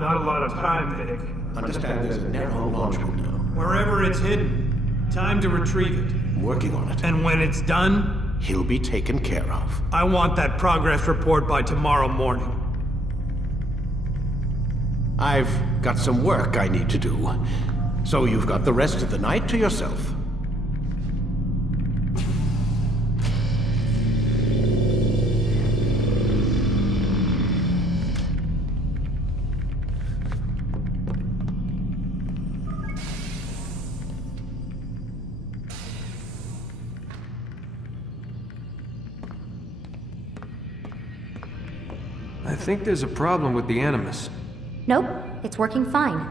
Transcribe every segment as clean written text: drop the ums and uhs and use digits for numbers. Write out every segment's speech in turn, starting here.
Not a lot of time, Vidic. Understand there's a narrow launch window. Wherever it's hidden, time to retrieve it. I'm working on it. And when it's done, He'll be taken care of. I want that progress report by tomorrow morning. I've got some work I need to do. So you've got the rest of the night to yourself. I think there's a problem with the Animus. Nope, it's working fine.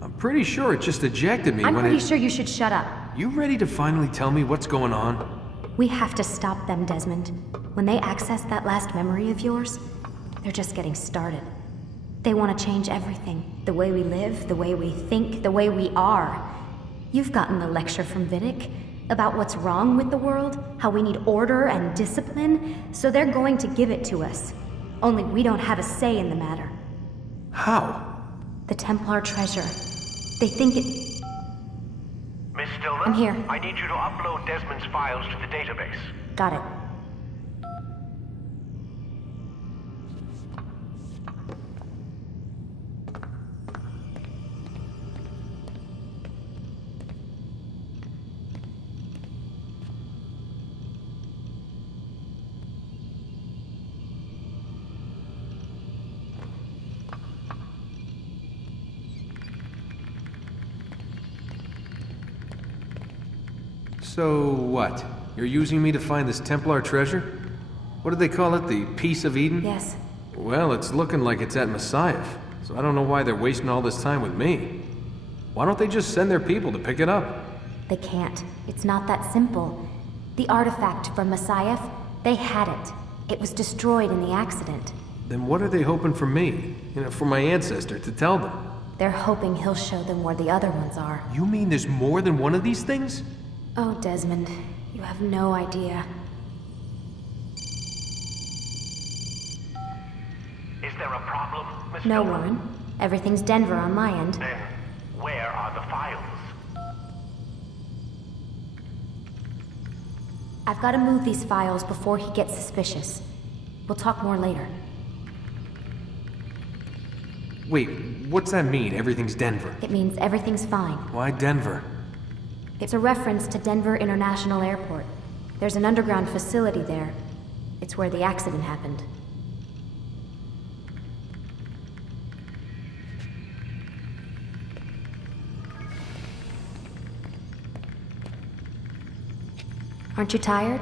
I'm pretty sure it just ejected me I'm when pretty sure you should shut up. You ready to finally tell me what's going on? We have to stop them, Desmond. When they access that last memory of yours, they're just getting started. They want to change everything. The way we live, the way we think, the way we are. You've gotten the lecture from Vidic about what's wrong with the world, how we need order and discipline, so they're going to give it to us. Only we don't have a say in the matter. How? The Templar treasure. They think it... Miss Stillman? I'm here. I need you to upload Desmond's files to the database. Got it. So what? You're using me to find this Templar treasure? What do they call it? The Piece of Eden? Yes. Well, it's looking like it's at Messiah, so I don't know why they're wasting all this time with me. Why don't they just send their people to pick it up? They can't. It's not that simple. The artifact from Messiah, they had it. It was destroyed in the accident. Then what are they hoping for me? For my ancestor to tell them? They're hoping he'll show them where the other ones are. You mean there's more than one of these things? Oh, Desmond, you have no idea. Is there a problem, Miss No, Stillman? woman. Everything's Denver on my end. Then, where are the files? I've got to move these files before he gets suspicious. We'll talk more later. Wait, what's that mean, everything's Denver? It means everything's fine. Why Denver? It's a reference to Denver International Airport. There's an underground facility there. It's where the accident happened. Aren't you tired?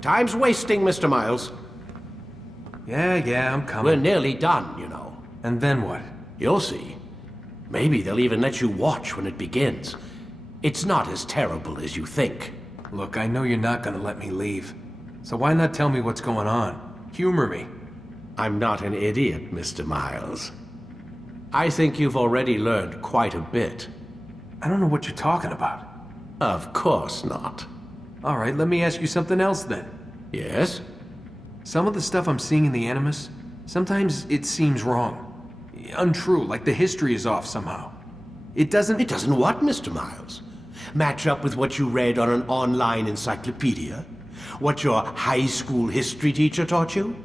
Time's wasting, Mr. Miles. Yeah, I'm We're coming. nearly done, you know. And then what? You'll see. Maybe they'll even let you watch when it begins. It's not as terrible as you think. Look, I know you're not gonna let me leave. So why not tell me what's going on? Humor me. I'm not an idiot, Mr. Miles. I think you've already learned quite a bit. I don't know what you're talking about. Of course not. All right, let me ask you something else then. Yes? Some of the stuff I'm seeing in the Animus, sometimes it seems wrong. Untrue, like the history is off somehow. It doesn't... It doesn't what, Mr. Miles? Match up with what you read on an online encyclopedia? What your high school history teacher taught you?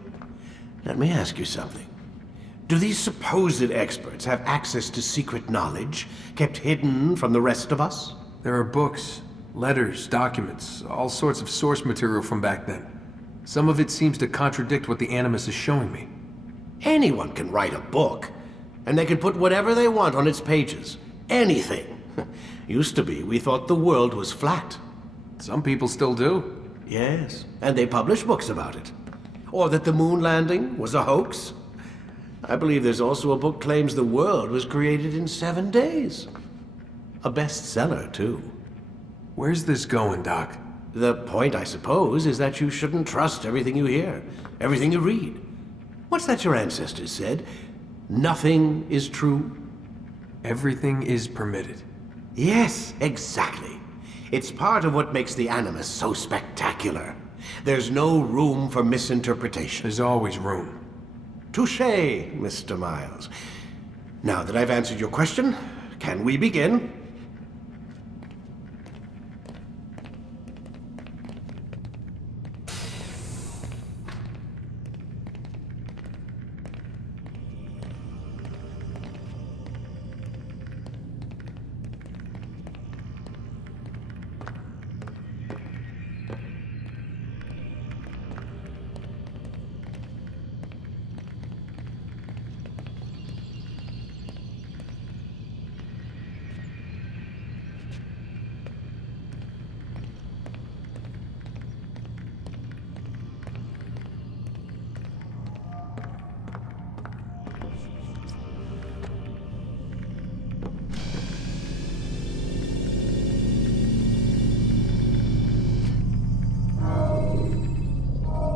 Let me ask you something. Do these supposed experts have access to secret knowledge kept hidden from the rest of us? There are books, letters, documents, all sorts of source material from back then. Some of it seems to contradict what the Animus is showing me. Anyone can write a book, and they can put whatever they want on its pages. Anything. Used to be, we thought the world was flat. Some people still do. Yes, and they publish books about it. Or that the moon landing was a hoax. I believe there's also a book claims the world was created in 7 days. A bestseller, too. Where's this going, Doc? The point, I suppose, is that you shouldn't trust everything you hear, everything you read. What's that your ancestors said? Nothing is true? Everything is permitted. Yes, exactly. It's part of what makes the Animus so spectacular. There's no room for misinterpretation. There's always room. Touché, Mr. Miles. Now that I've answered your question, can we begin?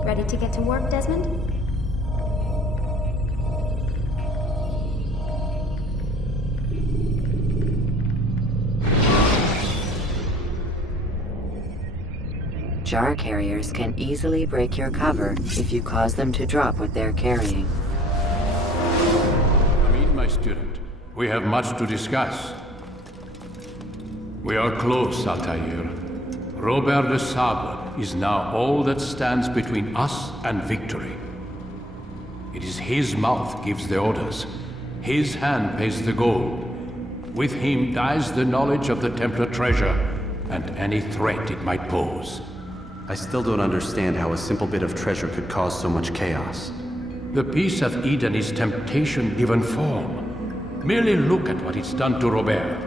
Ready to get to work, Desmond? Jar carriers can easily break your cover if you cause them to drop what they're carrying. Come in, my student. We have much to discuss. We are close, Altair. Robert de Sable is now all that stands between us and victory. It is his mouth gives the orders. His hand pays the gold. With him dies the knowledge of the Templar treasure and any threat it might pose. I still don't understand how a simple bit of treasure could cause so much chaos. The Peace of Eden is temptation given form. Merely look at what it's done to Robert.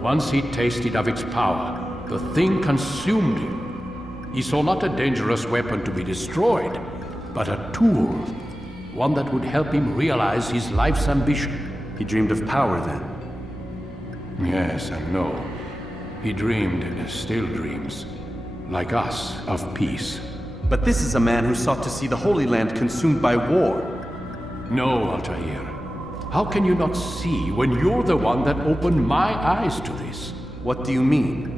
Once he tasted of its power, the thing consumed him. He saw not a dangerous weapon to be destroyed, but a tool. One that would help him realize his life's ambition. He dreamed of power then. Yes and no. He dreamed and still dreams. Like us, of peace. But this is a man who sought to see the Holy Land consumed by war. No, Altair. How can you not see when you're the one that opened my eyes to this? What do you mean?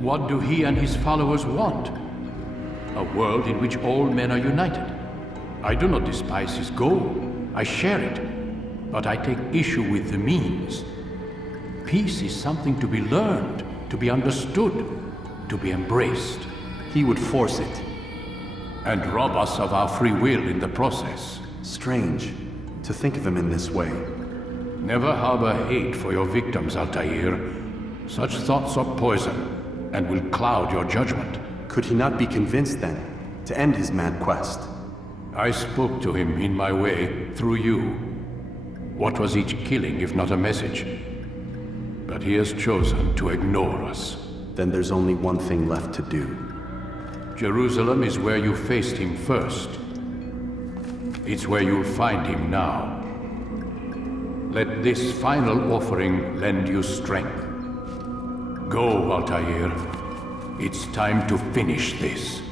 What do he and his followers want? A world in which all men are united. I do not despise his goal. I share it. But I take issue with the means. Peace is something to be learned, to be understood, to be embraced. He would force it. And rob us of our free will in the process. Strange to think of him in this way. Never harbor hate for your victims, Altair. Such thoughts are poison and will cloud your judgment. Could he not be convinced then to end his mad quest? I spoke to him in my way, through you. What was each killing if not a message? But he has chosen to ignore us. Then there's only one thing left to do. Jerusalem is where you faced him first. It's where you'll find him now. Let this final offering lend you strength. Go, Altair. It's time to finish this.